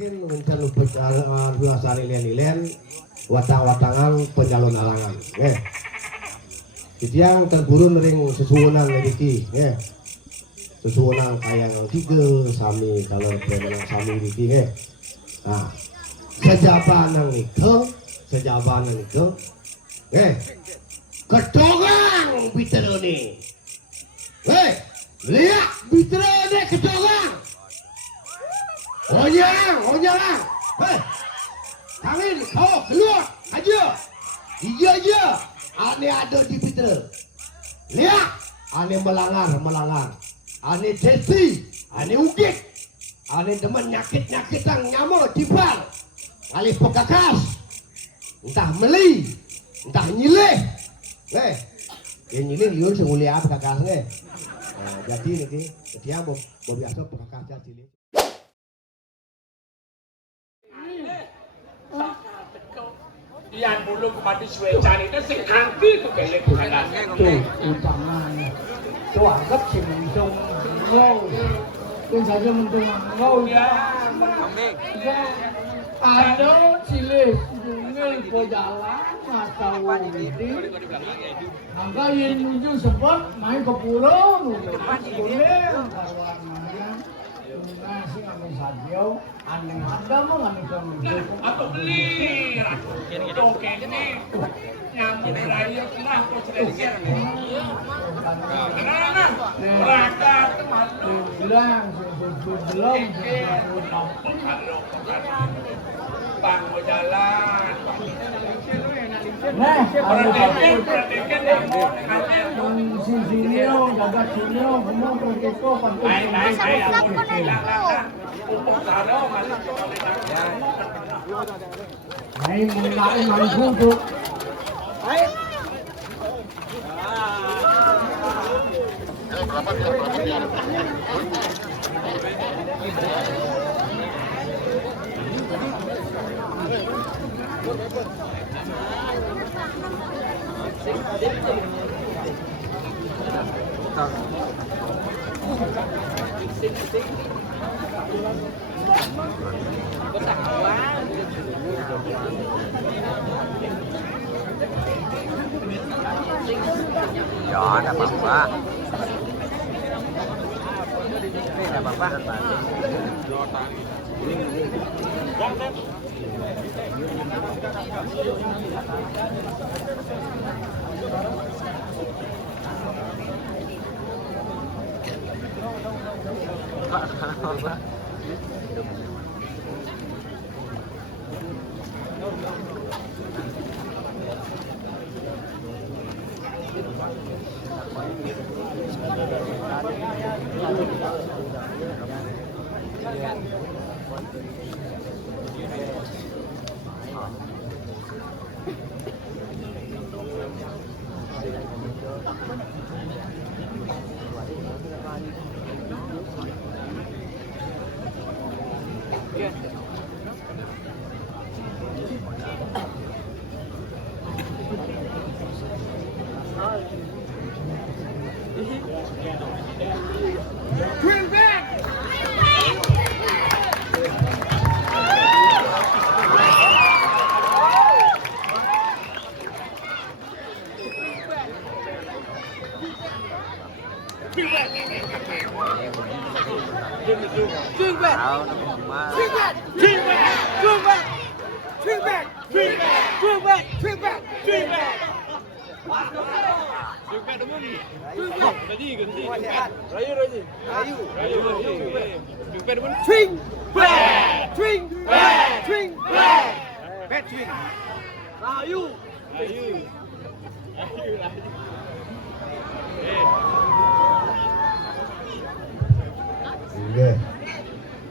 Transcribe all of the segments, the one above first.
mungkin mencan biasa nilai-nilai watang-watangan penyalon alangan. Jadi yang terburun ring sesuunan editi, sesuunan kayak tiga sami kalau pemenang sami editi, Nah, sejabanan itu, ketongang bitero nih, lihat bitero nih ketongang. Onyang, kawin, kau keluar aja, iya, ane ada di bitero, lihat, ane melanggar, ane desi, ane ugik, ane demen nyakit-nyakitan nyamuk tibar, alih pekakas, entah meli, entah nyileh, yang nyileh liur semulia apa kakasnya, jadi nih, dia mau biasa pekakas jadi. Yang bulu kepada suecan itu sing kanti itu kelek kanan. Tuh, utamanya. Tuh anggap si Mentung Ngau. Yang saja Mentung Ngau ya. Ada cilik dungil ke jalan atau ini. Angka yang menuju sebab main ke pura. Boleh. Nasi kami sadio, aneh ada mau kami kemudian. Atau beli, oke ini nyamuk raya kena aku selesai. Karena mereka itu bilang belum bang mau jalan. Nah, perhatikan yang mau si Sinio, jaga Sinio, semua perkeko Baik, saya mau bilang untuk karo masih Hai mengenai langsung tuh. Hai. Đó là bọc quá. Đây là bọc quá.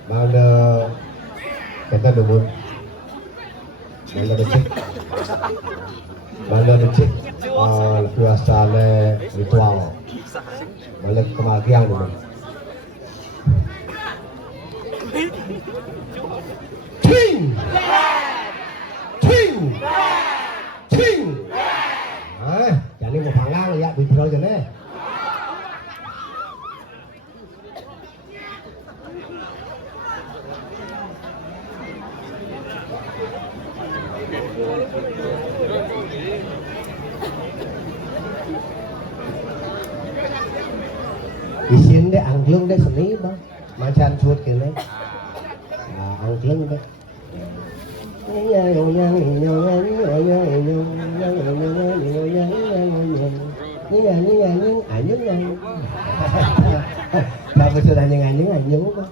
Mana kata debut, mana becik, biasanya ritual, mana kemagian dulu. Ting, jadi mau panggang ya, bicara aja nih. Isin deh angklung deh seni bang macan suut kene nah angklung deh Bagus sudah anyeng bang.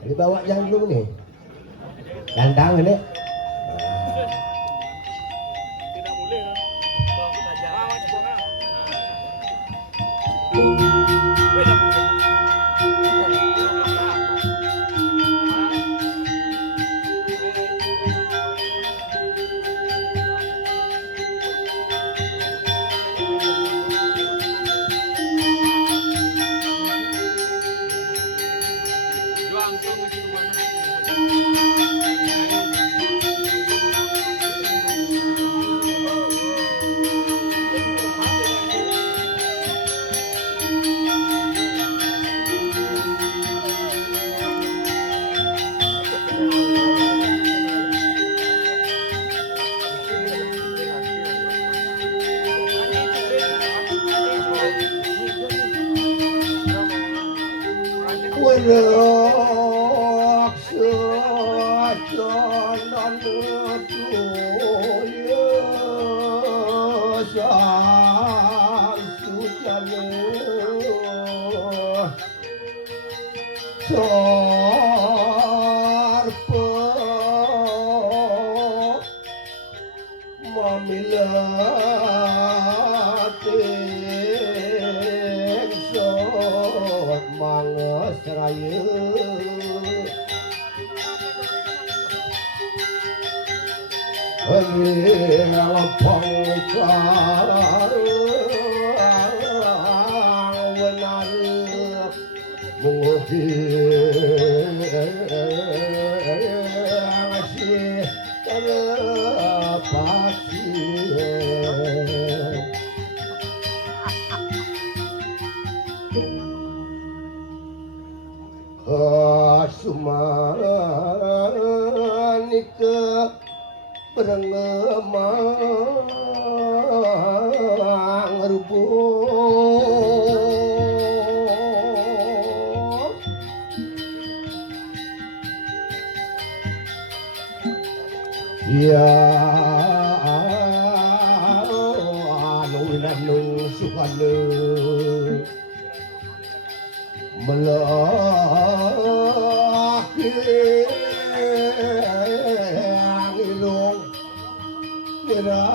Dibawa jangkung nih dandang ini Tidak boleh kan? Bawa kita jalan. berengemang rubuh ya anu sukane melaki angilung nirataru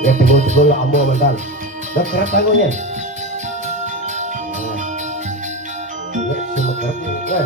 ya tebul-tebul amo mantan dah kerat tangannya ya semua kerat ya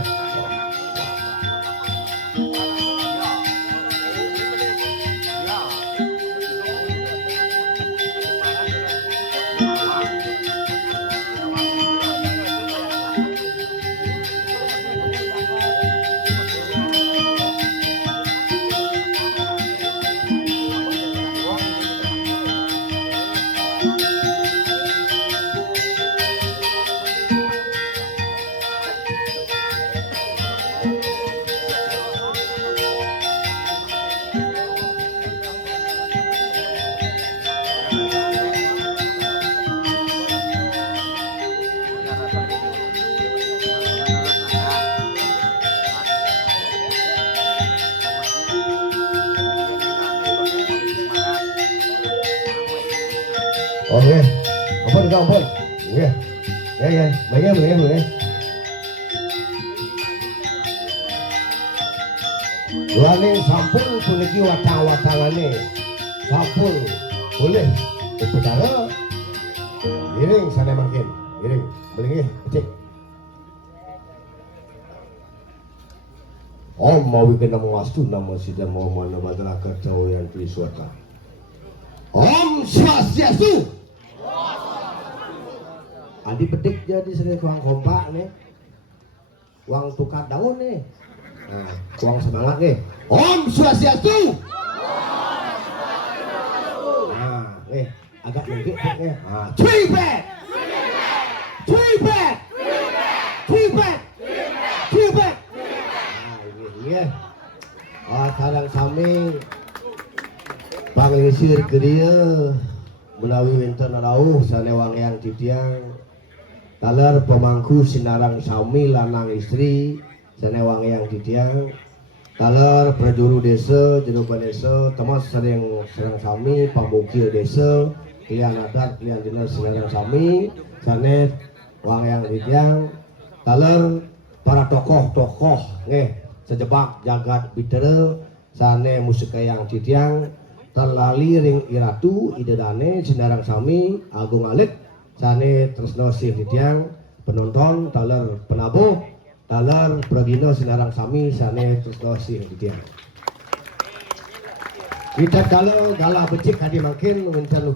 oke, ampun kau ampun, ya, boleh. Lain sampun puniki watang-watangane, sampun boleh berbicara. Iring sana makin, iring, boleh cek. Om mau kena mengastu nama sidang mau mana madra kacau yang prisuata. Om Swastiastu. Adi petik jadi sering uang kompak nih, uang tukar daun nih, nah, uang semangat nih. Om Swastiastu. Nah, agak lembut nih. Nah, three back. Nah, ini ya. Kadang kami pangisir ke dia melalui winter narauh sanewang yang titiang. Taler pemangku sinarang sami lanang istri sanewang yang titiang. Taler prajuru desa jenupan desa temas serang sami pamukir desa kalian adat kalian dinas sinarang sami sanet wang yang titiang. Taler para tokoh-tokoh sejebak jagat bitere sane musika yang titiang terlali ring iratu idedane sinarang sami agung alit sane tresno sih titiang penonton taler penabuh taler pragino sinarang sami sane tresno sih titiang kita kalau gala becik hadi makin mencan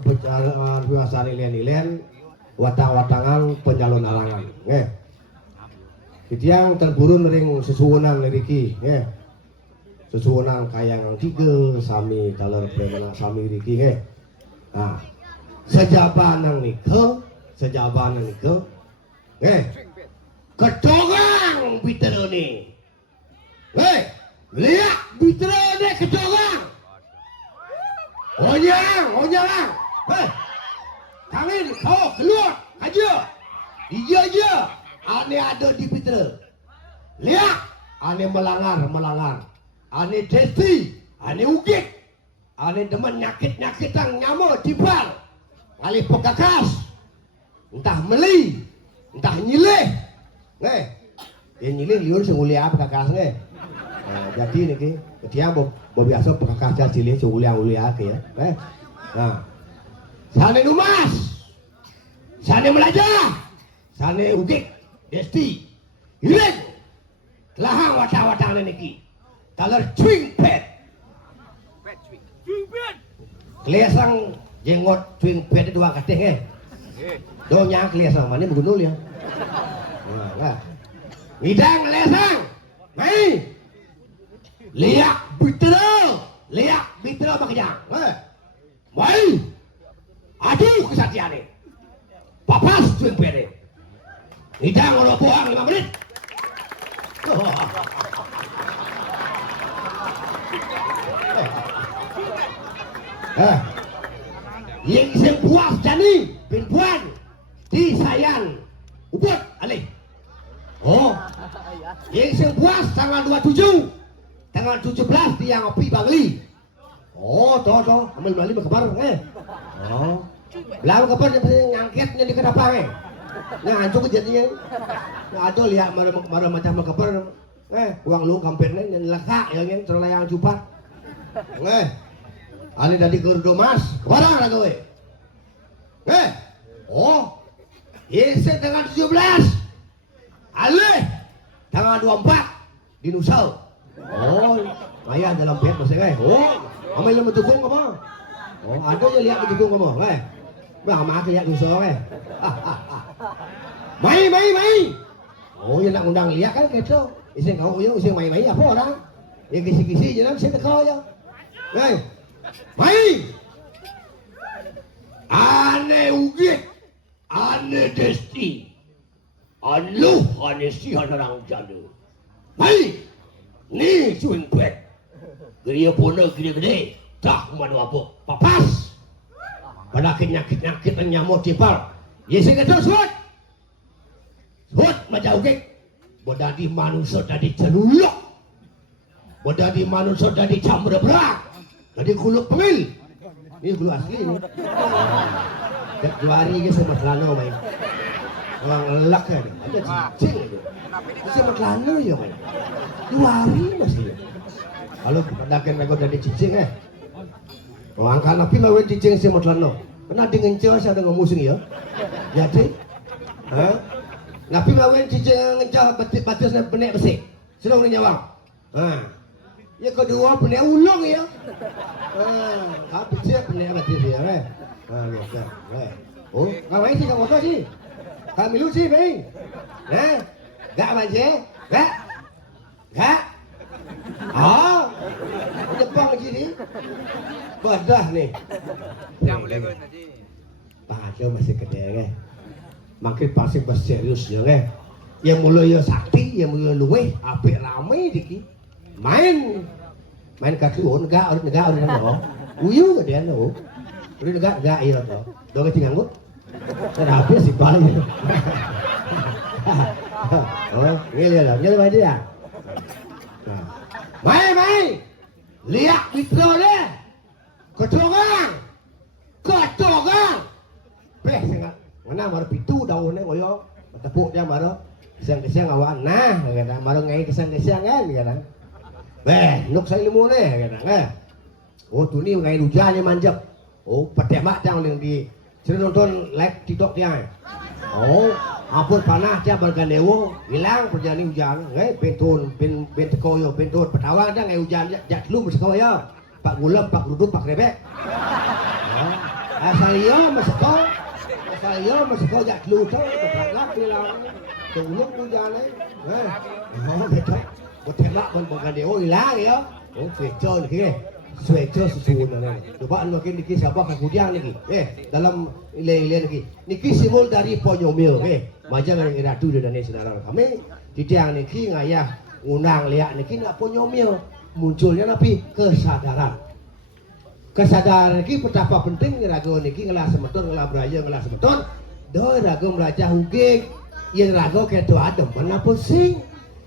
biasa nilen watang-watangan penyalon alangan titiang terburun ring sesuwunan liriki sesuwunan kayang tiga sami taler premanang sami riki nah sejabanang nike kecongang biterone lihat biterone kecongang onyang kalian kau keluar aja iya ane ada di biter lihat ane melanggar ane desti ane ugik ane demen nyakit-nyakitan nyamuk tibal kali pekakas entah meli entah nyileh yang nyileh liur sengulia pekakas jadi nih dia biasa pekakas dan nyileh sengulia ke ya nah sane numas sane melajar sane ugik desti hilang lahang wata-wata niki taler cuing pet kelihatan Jenggot twing pet dua kateh do nyang kelia sama mana begunul ya. Nah, ngidang lesang. Mai. Liak bitero makajang. Mai. Aduh kesatian ni. Papas twing pet. Ngidang orang bohong 5 menit. Yang iseng puas jani perempuan di sayan ubud alih. Oh, yang iseng puas tanggal 27, tanggal 17 dia ngopi Bangli. Oh, toh, ambil Bali berkabar Oh, belau kabar ngangketnya di kedapang Nah, hancur kejadian. Nah, ada lihat marah macam kabar uang lu kampirnya yang lekak yang terlayang jupat. Ali dari Gordo Mas, kemana lah kowe? Oh, Yese tanggal 17, Ali tanggal 24 di Nusau. Oh, ayah dalam pihak masih Oh, ambil lemah dukung apa? Oh, ada yang lihat dukung apa? Bah, mak lihat Nusau Mai. Oh, yang nak undang lihat kan gitu. Iseng kau iseng mai apa orang? Yang kisi-kisi jangan saya tekau ya. Mai. Ane ugit, ane desti, anu ane si orang jadu. Mai, ni cuin pet, geria pona geria gede, tak mana apa, papas. Pada nyakit nyamuk cipal, yesi kata suat macam ugit, bodadi manusia tadi celuluk, bodadi manusia tadi campur berak, tadi kuluk pemil. Ini gulu asli ni. Dah 2 hari ke sama telana main. Orang lelak kan. Ada cicing aja. Sama telana je main. 2 hari masih. Kalau pendakian mereka dah ada cicing Orang kan napi main cicing sama telana. Pernah dengan cewek saya dengan musim ya. Jadi, napi main cicing ngejah batis dan penek besik. Senang ni nyawang. Yang kedua penek ulung ya. Apa siap penek batis dia gitu. Oh, ngapain sih kamu motor sih? Kami lu sih, Bang. Gak manje? Gak? Oh, Jepang lagi ni. Badah ni. Yang boleh pun tadi. Baca masih kedai makin pasti berseriusnya Yang mulai ya sakti, yang mulai luwe, apik ramai dikit. Main kaki negak orang uyu ke dia no. Udah negak iya tu. Dong ke nganggut. Dah habis si balik. Oh, ngel mai dia. Mai. Lihat mitro le. Ketongang. Beh sangat. Mana mar pitu daun ni koyo. Tepuk dia maro. Kesang awan nah kata maro ngai kesang kan kata. Beh, nuk saya ilmu ni kata Oh, tu ni ngai hujan ni manjap. Oh, petembak jang yang di sering nonton live TikTok dia. Oh, ampun panah dia bergandewo, hilang perjalanan hujan. Pentun, pentekoyo, pentun petawang dah ngai hujan jak lu bersekoyo. Pak Gulam, Pak Ruduk, Pak Rebek. Asal yo masuk jak lu tu, berlak hilang. Tunggu hujan ni. Oh, betul. Petembak pun bergandewo hilang ya. Oh, feature ni. Sweater susunan ni. Coba makin niki siapa kemudian lagi. Dalam ile lagi. Niki simul dari Ponyomil. Macam yang ratu dan saudara kami. Tiang niki ngayah undang lihat niki nak Ponyomil. Munculnya napi kesadaran. Kesadaran niki betapa penting rago niki ngelah semeton, ngelah beraya, ngelah semeton. Doi rago meraja hugik. Ia rago ketua adem mana pusing.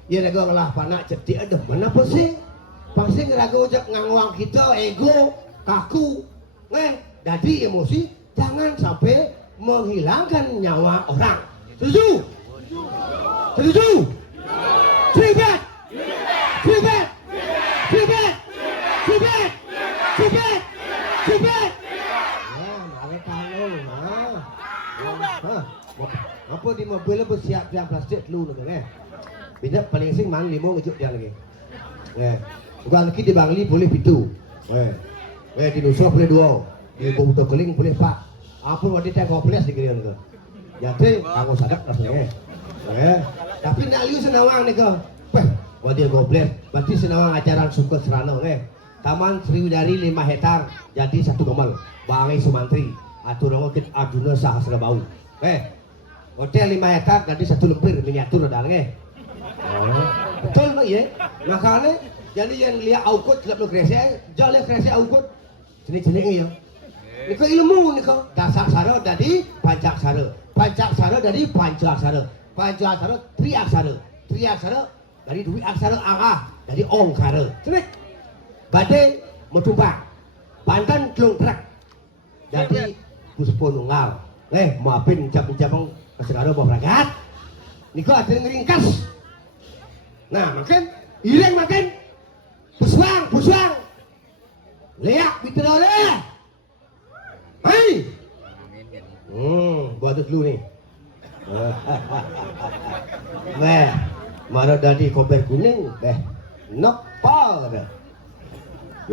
Ia rago ngelah panak cetik adem mana pusing. Pasti ragu jak ngangwang kita ego, kaku, jadi emosi jangan sampai menghilangkan nyawa orang. Setuju? Tribet. Apa di mobil apa siap-siap plastik lu kan? Bila paling sing mang limo ngejuk dia lagi. Bukan lagi di Bangli boleh pitu. Di Nusa boleh 2. Di butuh keling boleh Pak. Ampun wadi teh goples dikirian ke. Jadi kamu sadap rasanya. Tapi nak liu senawang nih ke. Weh, wadi goples. Berarti senawang ajaran suku serana Taman Sriwidari 5 hektar jadi 1 gomal. Bangai Sumantri. Atur ngokit Arjuna Sahasra Bau. Hotel 5 hektar jadi 1 lempir miniatur ada betul tak ya? Makanya jadi yang lihat aukut dalam keresa, jalan keresa aukut jenis-jenis ya. Nika ilmu nika dasar sara dari pancak sara dari pancaksara, pancaksara triaksara dari dua aksara angah dari ongkara. Jenis badai metumpah, Banten telung truk jadi puspo nunggal. Maafin jam-jam kasih bawa berangkat. Nika ada yang ringkas. Nah, makan, ireng makan, buswang, leak bitero le. Hai, buat dulu nih. Mara dari kober kuning, nok pal dah.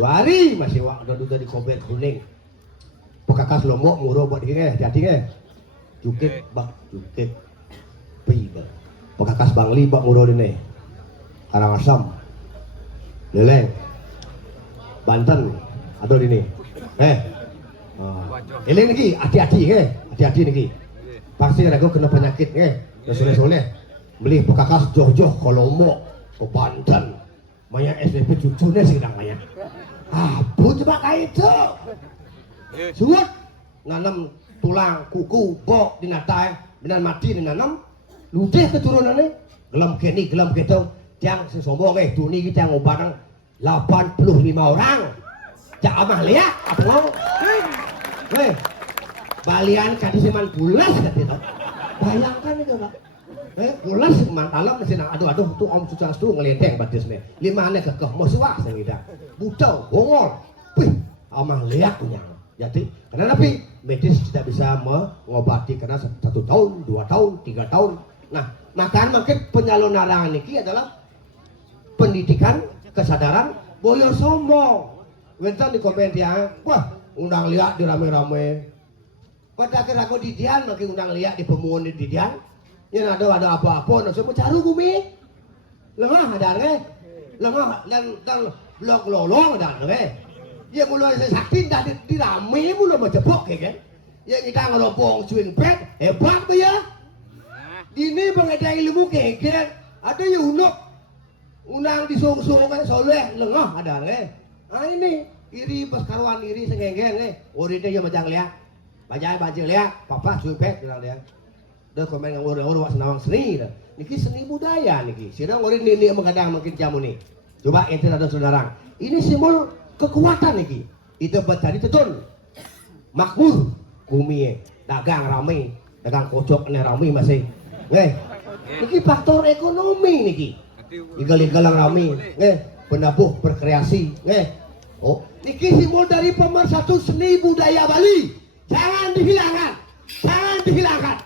2 hari masih waktu dari kober kuning. Pekakas lombok murah buat dia, hati-hati Jukit bak, jukit, piba. Pekakas bangli bak murah ini. Karangasem, Leleng, Banten, ada di sini. Ini lagi, hati-hati lagi. Pasti aku kena penyakit, soleh-soleh. Beli pekakas joh-joh ke Lombok, ke Banten. Banyak SPP cucunya sedang banyak. Apa coba kayak itu? Suat, nanam tulang, kuku, bok, dinatai, benar mati dinanam. Ludeh keturunannya, gelam keni, gelam ketong. Yang sesombong tuni kita ngobatang 85 orang. Cak amah lihat apa ngomong? Balian kadi seman bulas kata. Bayangkan itu Pak. Bulas mantalam mesin aduh tuh om susah tuh ngelenteng batisnya. 5 ane kekeh mau siwak sengida. Bucau, gongol. Wih, amah lihat punya. Jadi, karena tapi medis tidak bisa mengobati karena 1 tahun, 2 tahun, 3 tahun. Nah, makin penyalur narangan ini adalah pendidikan, kesadaran, boyo sombong. Wentan di komen dia, wah, undang lihat di rame-rame. Pada akhir aku didian, makin undang lihat di pemuan di didian. Yang ada apa-apa, nak semua caru bumi. Lengah ada lengah dan blok lolong ada Ya mulai saya sakit dah di rame mulai macam kan. Yang kita ngeropong swing pet, hebat tu ya. Ini pengajar ilmu keken, ada yang unuk. Unang disung-sung soleh lengah ada ini iri pas karuan iri sengengeng oride yo majang lihat bajai banjir lihat papa supet bilang dia udah komen ngawur wak senawang seni dah niki seni budaya niki sira ngori nini mengadang makin jamu nih coba ente ada saudara ini simbol kekuatan niki itu bertani tetun makmur bumi dagang ramai dagang kocok ramai masih niki faktor ekonomi niki Igal-igalang rami, penabuh berkreasi, niki simbol dari pemersatu seni budaya Bali. Jangan dihilangkan,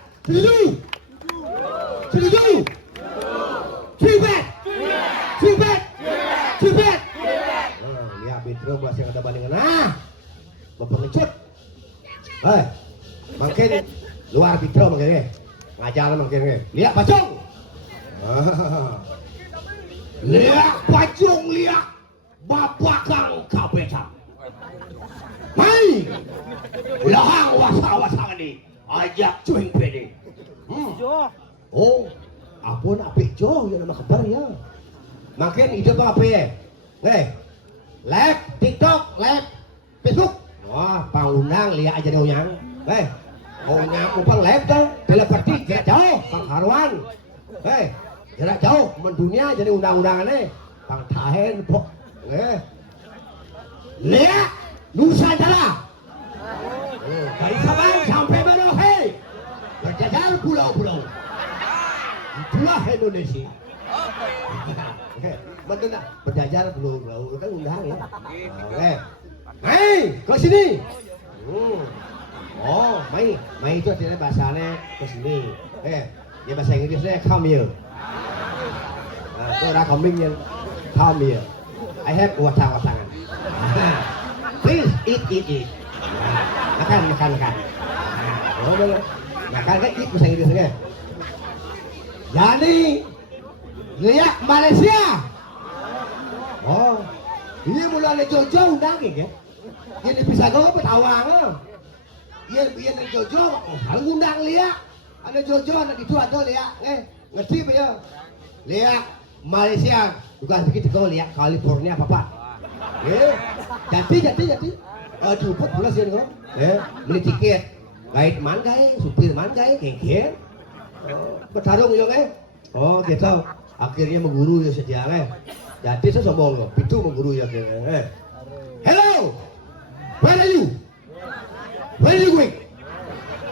Setuju? Cibet. Lihat Bitro bahasa yang ada bandingan. Bapak ngecut. Makin luar Bitro makin ngajaran makin. Lihat pacung. Lihat pacung, lihat bapak kang kabetan. Hai, lahang wasa-wasa ini ajak cuing pede. Oh, apun apik jo yang nama kabar ya. Makin hidup apa ya? Live TikTok, live Facebook. Wah, pangundang lihat aja dong yang. Onyang upang live dong, telepati jarak jauh, Kang Harwan. Jarak jauh, mendunia jadi undang-undangannya Kang Tahen pok. Lihat Nusantara dari Sabang sampai Merauke berjajar pulau-pulau. Itulah Indonesia. Betul tak? Berjajar pulau-pulau kan undang ya. Hei, ke sini. Oh, Mai itu artinya bahasanya ke sini. Dia bahasa Inggrisnya come here. Tôi đã comment nhân come here. I have watangan. Please eat. Makan. Oh, boleh. Makan kan ikut bahasa Inggris kan. Jadi lihat Malaysia. Oh, ini mulai Jojo undang ya. Ini bisa gue petawang. Iya Jojo, kalau undang lihat. Ada Jojo anak itu ada lihat. Ngerti apa ya? Lihat Malaysia juga begitu kau lihat California apa? Jadi. Juput pula sih kau. Beli tiket. Guide man gay, supir man gay, kengkeng. Bertarung yo Oh gitu. Akhirnya mengguru ya sejarah. Jadi saya sombong loh. Itu mengguru ya akhirnya. Hello, where are you? Where are you going?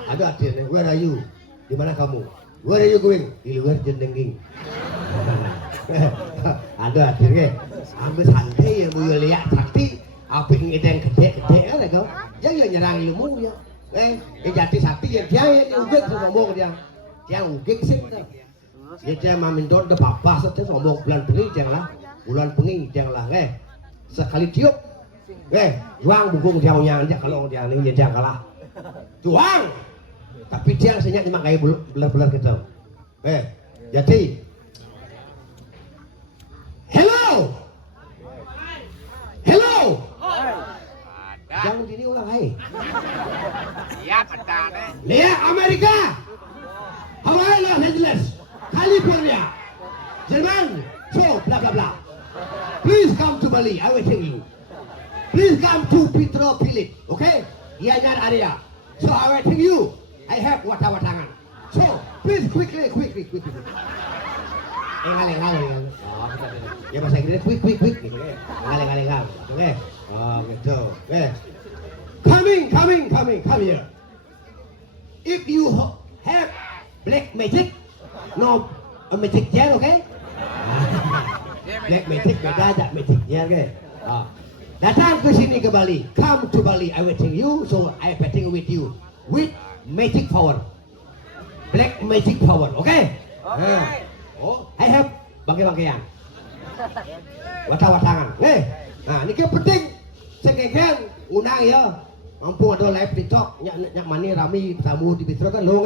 Ada artinya. Where are you? Di mana kamu? Where are you going? Di luar jendenging. Ada artinya. Ambil santai yang boleh lihat sakti. Apa yang gede ada kau? Jangan nyerang ilmu ya. Jadi sakti yang dia udah sombong dia. Dia udah sih. Dia mamindor de papa saja sombong bulan pengi janganlah sekali tiup juang bungkung jauhnya aja kalau dia ini dia kalah juang tapi dia senyap cuma kayak belar gitu jadi hello jangan gini orang lihat Amerika Hawaii Los Angeles California, Jerman, so blah blah blah. Please come to Bali, I will tell you. Please come to Petropilip, okay? Ianya area. So I will tell you. I have watangan. So please quickly. Ngaleng. Ya bahasa Inggris quick gitu kan. Ngaleng. Oke. Oh gitu. Come here. If you have black magic. No, magic gel, okay? Black magic beda aja magic gel, okay? Datang ke sini ke Bali, come to Bali, I will tell you, so I betting with you, with magic power, black magic power, okay? Oh, I have bangkai-bangkaian, watangan, nah ini yang penting, sekengkeng, undang ya, mampu ada live TikTok, nyak mani rami, tamu di bistro kan lo,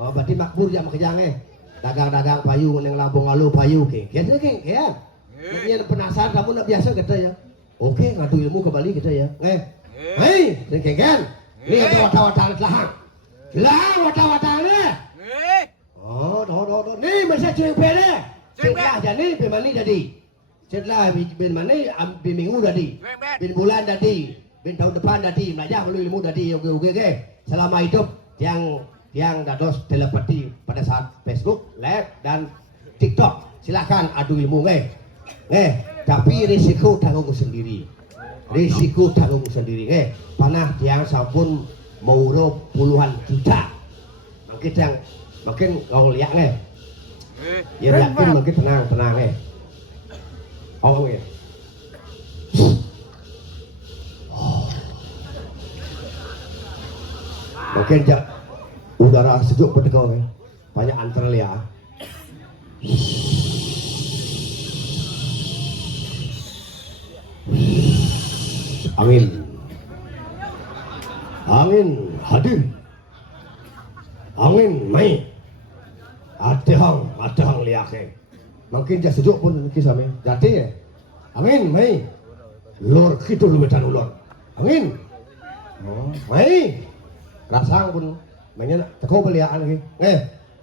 oh berarti makmur jam kerjaan, dagang payu neng Lampung Alu payu kengkeng ya. Ini penasaran kamu nak biasa kata ya. Oke ngadu ilmu ke Bali kita ya. Hei kengkeng. Ini ada wata-wata telahang wata-watanya. Oh do. Ni masa cengpe ni. Setelah jadi bimani jadi. Setelah bimani minggu jadi. Bin bulan jadi. Bin tahun depan jadi. Belajar melalui ilmu jadi. Oke. Selama hidup yang dados telepati pada saat Facebook, Live dan TikTok. Silakan adu ilmu tapi risiko tanggung sendiri. Panah yang sampun mau puluhan juta. Makin kau lihat ya yakin makin tenang makin udara sejuk berdekat banyak antara lihat. Angin hadir, angin main, atehang lihat makin jah sejuk pun kisah jadi angin main, lor kita lebih tan ulor, angin, main, rasang pun mainnya teko beliaan lagi.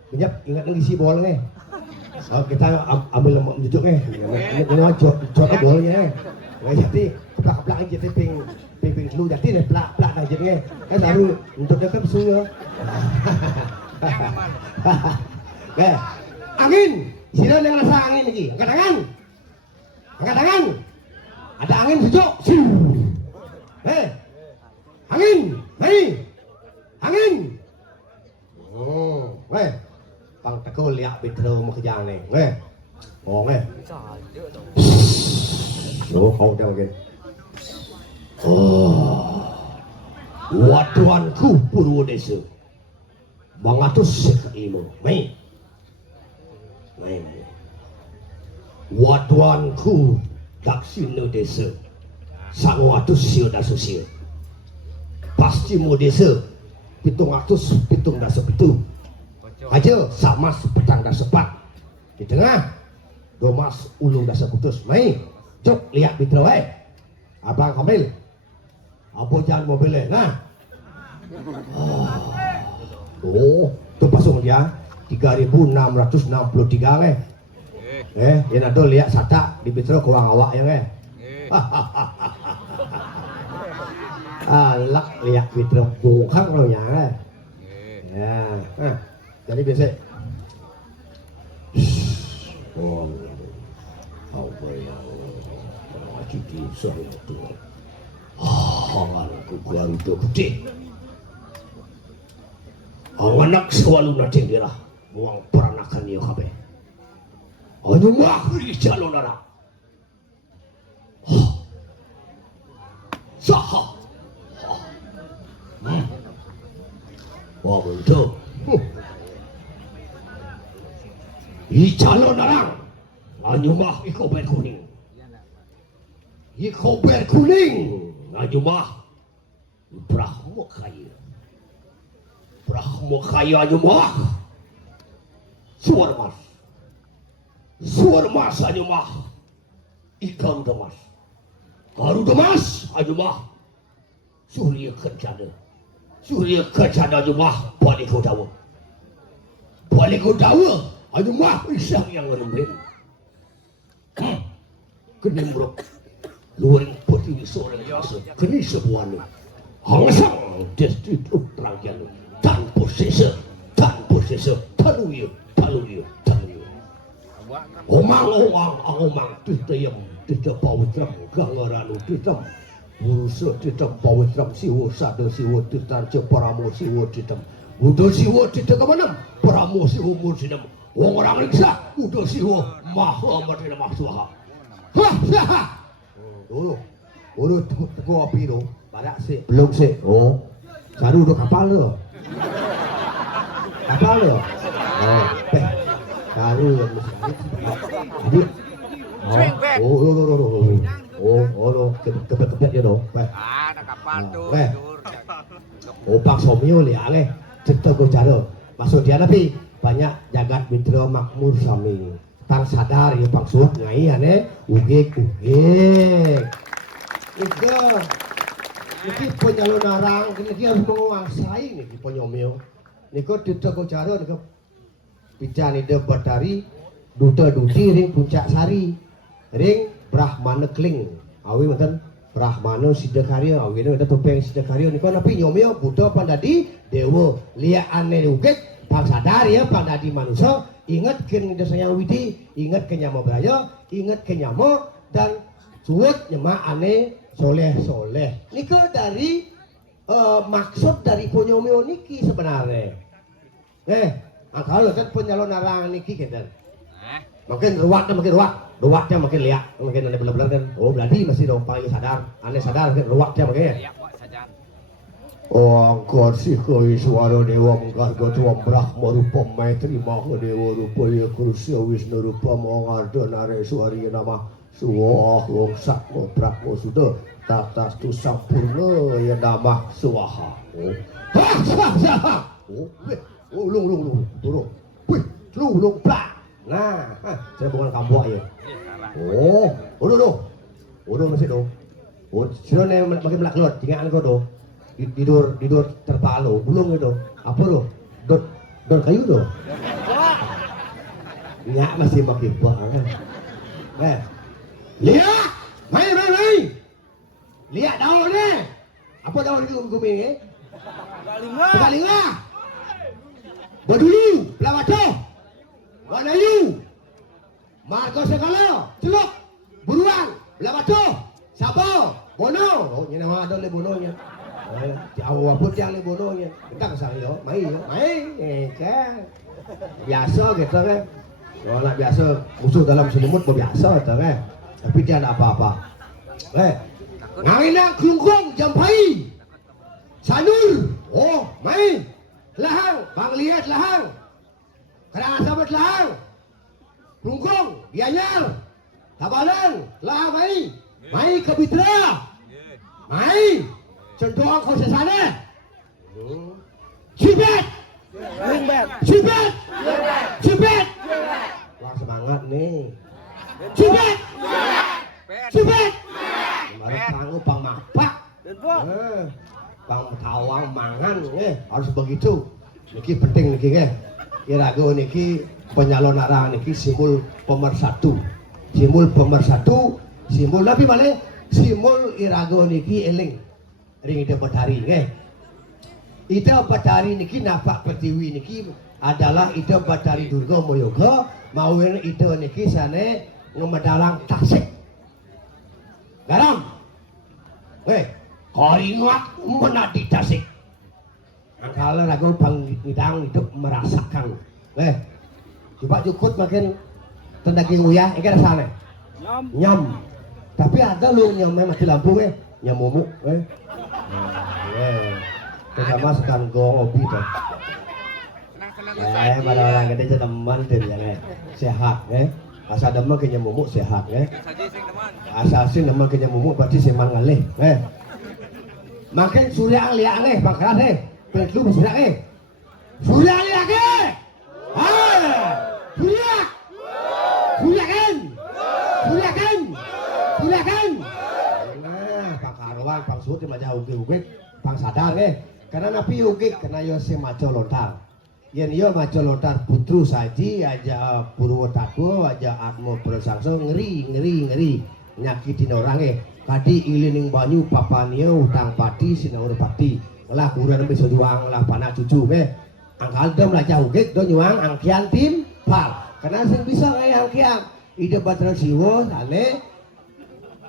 Minyak ingat lagi si bola kita ambil lemak menjujuk ini jod bolanya jadi keplak aja ping lu jadi plak dah jadi selalu untuk dekat suyo. Angin sila yang rasa angin lagi angkat tangan ada angin sejuk angin Bang teko lihat bitro mau kerjaan nih, kau dah lagi. Waduanku Purwodesa, bangatus sekilimo, Waduanku Daksina Desa, sang watus sio dasusia. pasti mau desa 777 aja sama sepedang dan sepat di tengah domas ulung dasa kutus mai cok lihat bitro abang kamil apa jangan mobilnya nah tu pasung dia 3663 yang ada lihat sata di bitro kurang awak ya lak lihat bitro bukan lo ya jadi biasa apa yang cuci saya tu aku baru tu gede anak selalu nanti dia buang peranakan dia kabe anu mah di jalur nara sah wah betul di jalur nara anu mah iko berkuning anu mah Brahmo kaya anu mah suar mas anu mah ikan Garuda mas anu mah Surya Kencana anu mah Baliko Dawa anu mah isang yang ngerumbin kena muruk luaring putih sore jasa kena sebuah lu hangsang destitut rangkian lu tanpa sisa taluyu omang titayam titapawitram gangaranu titam urusa titam pawitram siwo sada siwo titan ceparamo siwo titam udah siwo titam kemanam paramo siwo mursidam wong orang riksa udah siwo maha martina mahsuha dulu teko api tu barak sih belum sih saru udah kapal tu saru yang mesti kepet dia dong nak kapal tu Pak Somio lihat le cerita ko cara maksud dia tapi banyak jagat mitra makmur sami tang sadar ya pang suat ngai ane ugek iki penyalon narang iki harus menguasai niki penyomio niko cerita ko cara niko bicara ide batari duta duti ring puncak sari ring Brahmana kling awi mantan Brahmana sidakarya awi mantan topeng sidakarya niko napi nyomio buta pandadi dewa lihat ane ugek pang sadar ya pandadi manusia ingat ke desanya widi ingat ke nyama beraya ingat ke nyama dan suwut nyama ane soleh niko dari maksud dari ponyomio niki sebenarnya kalau kan penyalon narang niki kan makin ruwatnya makin lihat makin ada belar-belar kan berarti masih dong paling sadar aneh sadar kan ruwatnya makin angkat si koi suara dewa menggarga tuam Brahma rupa maitri maha dewa rupa ya kurusya wisnu rupa mengarda nare suari nama suwah wong sakmo Brahma sudah tatas tu sampurna ya nama suwaha lung turun plak nah saya bukan kambok ya udah masih dong sudah nih makin melak keluar tinggal kau dong tidur terpalu belum itu apa lo dot kayu tuh nggak masih makin banget lihat main lihat daunnya apa daun itu gumi Galinga Badulu Pelamato Wanayu Margo Segala Celuk Buruan Pelamato Sabo Bono ini nama ada le bononya awak pun yang le bononya kita kesal yo main kan biasa gitu kan orang biasa musuh dalam selimut biasa gitu kan tapi dia ada apa-apa ngainak kelungkung jampai sanur main lahang bang lihat lahang kerana sahabat lahang kelungkung gianyar tabalan lahang mai ke bitra mai Cendoang kau sesana. Cibet. Cibet. Cibet. Wah semangat nih. Cibet. Cibet. Kemarin kamu pang mapak. Pang tawang mangan harus begitu. Niki penting niki Irago niki penyalon arang niki simbol pemersatu. Simbol pemersatu, simbol tapi mana? Simbol Irago niki eling. Ring ida Batari Ida Batari niki napak pertiwi niki adalah Ida Batari Durga Moyoga mawin ida niki sane ngemedalang Tasik. Garam. Koringat menadi Tasik. Kalau ragu pangidang hidup merasakan. Coba jukut makin tendaki uyah, ini rasanya. Nyam. Tapi ada lu nyamnya mati lampu nyamumuk. Terutama sekarang gong obi tuh. Pada orang gede teman tuh ya sehat. Asal demen ke nyamumuk sehat. Asal sih demen ke nyamumuk berarti semang ngalih. Makin surya liak bangkras Perlu bergerak Surya liak Surya kan nah Pak Karwan Pak Suut di majah ugik Pak sadar karena napi ugik karena yo se maco lontar yen yo maco lontar putru saji aja Purwotako aja Atmo Persangso ngeri nyakitin orang kadi ilining banyu papanio utang pati sinaur pati lah kurang bisa juang lah panah cucu angkal dom lah jauh gek do nyuang angkian tim pal karena sing bisa ngayang kiang ide batra siwo sane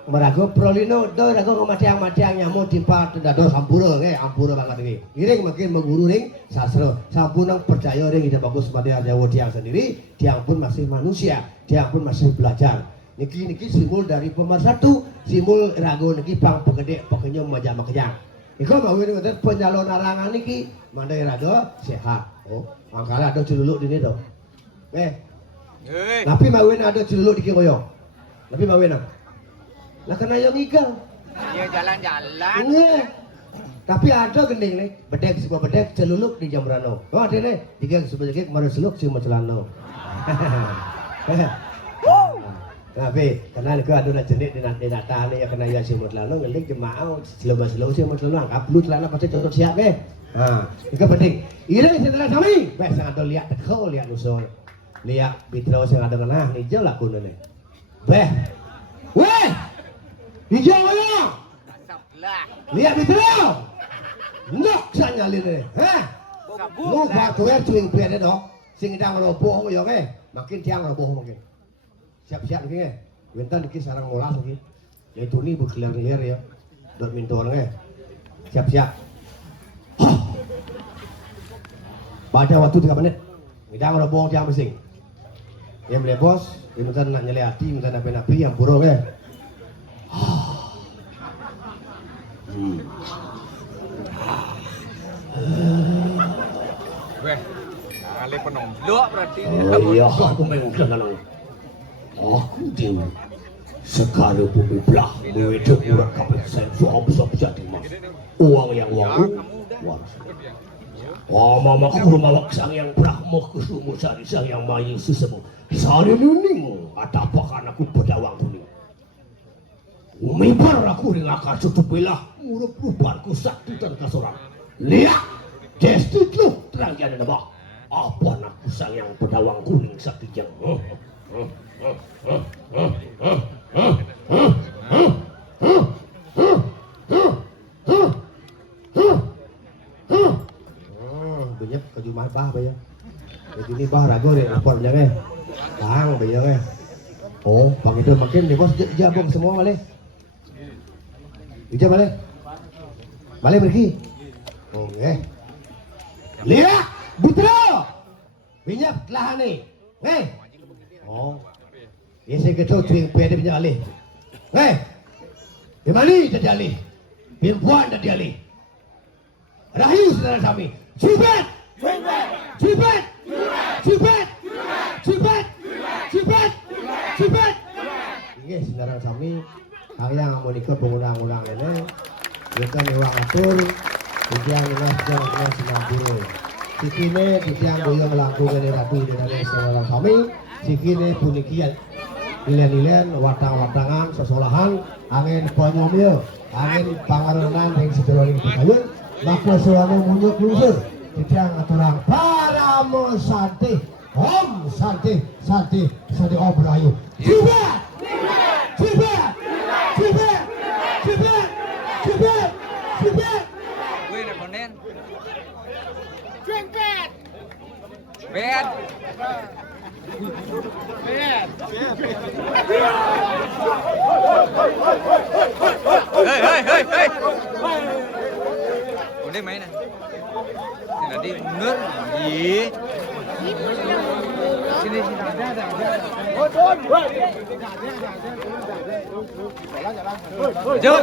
merago prolino do rago ngomatiang nyamu timpa tendado sampura ampura banget iring makin mengguru ring sastra sampunang percaya ring ide bagus pada Jawa tiang sendiri tiang pun masih manusia tiang pun masih belajar niki simbol dari pemersatu simbol rago niki pang pegede pekenyum majah makejang iko mau ini ngerti penyalon arangan niki mandai raga sehat. Oh, makanya ada celuluk di sini dong. Tapi mau ini ada celuluk di kiri koyo. Tapi mau ini. Lah kena yang igal. Dia jalan-jalan. Tapi ada gending nih, bedek sebuah bedek celuluk di Jambrano. Oh ada nih, tiga sebuah bedek mana seluk si Macelano. Tapi karena itu ada jenis di nata nih ya kena ya si Macelano ngelik jemaah slow si Macelano angkat lu celana pasti cocok siap itu penting. Ini setelah kami, sangat ada lihat tekol lihat usul, lihat bitro yang ada kena hijau lah kuno nih. Hijau ya. Lihat bitro, nok saya nyalin nih, lu batu cuing piade dok, sing dang roboh ya makin tiang roboh makin. Siap-siap nih bentar dikit sarang molas lagi yaitu nih berkeliar-keliar ya badminton siap-siap pada waktu 3 menit ngidang roboh tiang besing ya boleh bos bentar nak nyali hati bentar napi-napi yang burung kali penom luak berarti iya aku main kenal aku dewi sekarang bumi belah mewedek murah kapal sensu abis jadi mas uang yang wangu mama aku rumah sang yang brahma kesumu sari sang yang mayu sesemu sari nuning atapakan aku pedawang kuning umibar aku ring akar tutup belah murah perubahanku sakti dan kasoran lihat destitut terang jadi nama apa aku sang yang pedawang kuning sakti yang banyak ke rumah bah bây giờ ini bah rago deh lapor jangan bang bây giờ oh bang itu makin nih bos jabung semua balik bisa balik pergi oke lihat betul minyak lahan nih oh ya saya ketahui tuing pede punya alih di mana jadi alih perempuan jadi alih rahayu saudara kami cipet ini saudara kami kalian mau ikut pengundang-undang ini kita lewat atur titiang nasjong nasional buru sikine titiang boyong langkung ini ratu di dalam sekolah kami sikine punikian ilen-ilen watang-watangan sesolahan angin ponyomil angin pangarunan yang sejauh kayun maka suami munyuk lungsur titiang aturang paramo santi om santi santi santi om berayu jibat jibat jibat jibat jibat jibat Gue nak konen. Bet. Hei. Konen main ah. Nanti mundur. Iya. Sini. Jom.